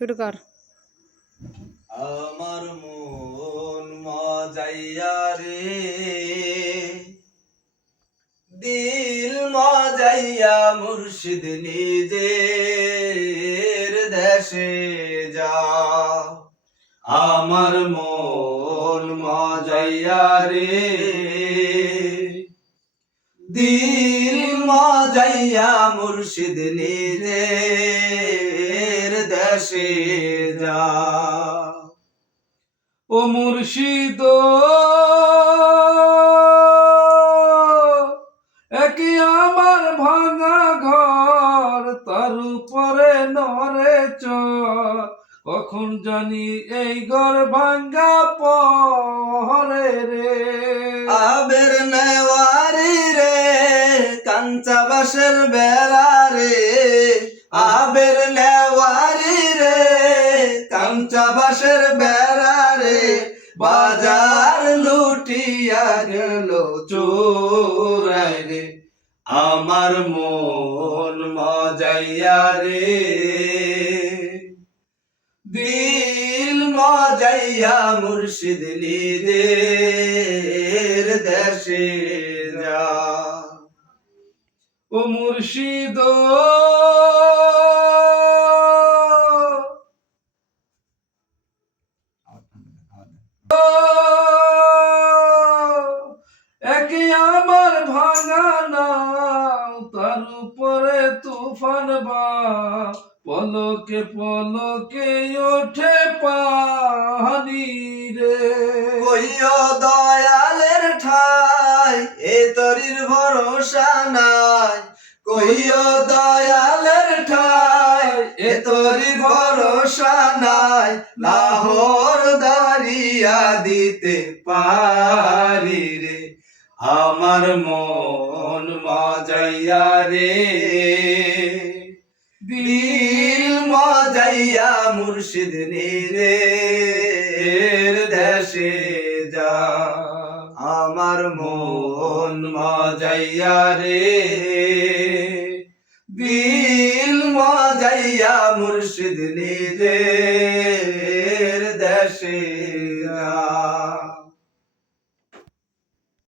শুরু কর। আমার মন মজাইয়া রে, দিল মজাইয়া মুর্শিদ নিজের দেশে যা। আমার মন মজাইয়া রে, দিল মজাইয়া মুর্শিদ নিজের দেশে যা। ও মুর্শিদ একই আমার ভাঙা ঘর, তার উপরে নরে চর। কখন জানি এই ঘর ভাঙ্গা পরে রে। আবের নেওয়ারি রে, কাঞ্চা বাঁশের বেড়া রে। আবের নেওয়ারি রে, কাঞ্চা বাঁশের বেড়া রে। বাজার লুটিয়া গেল চোরাই রে। আমার মন মজাইয়া রে, দিল মজাইয়া মুর্শিদ নিজের দেশে যা। ও মুর্শিদ একে আমার ভাঙা নাও, তার উপরে তুফান বা। পলকে পলকে ওঠে পানি রে। কইও দয়ালের ঠাই, এ তরির ভরসা নাই। কইও দয়ালের ঠাই, এ তরির ভরসা নাই। লাহোর দাঁড়িয়া দিতে পারি রে। আমার মন মজাইয়া রে, দিল মজাইয়া মুর্শিদ নিজের দেশে যা। আমার মন মজাইয়া রে, দিল মজাইয়া মুর্শিদ নিজের দেশে যা।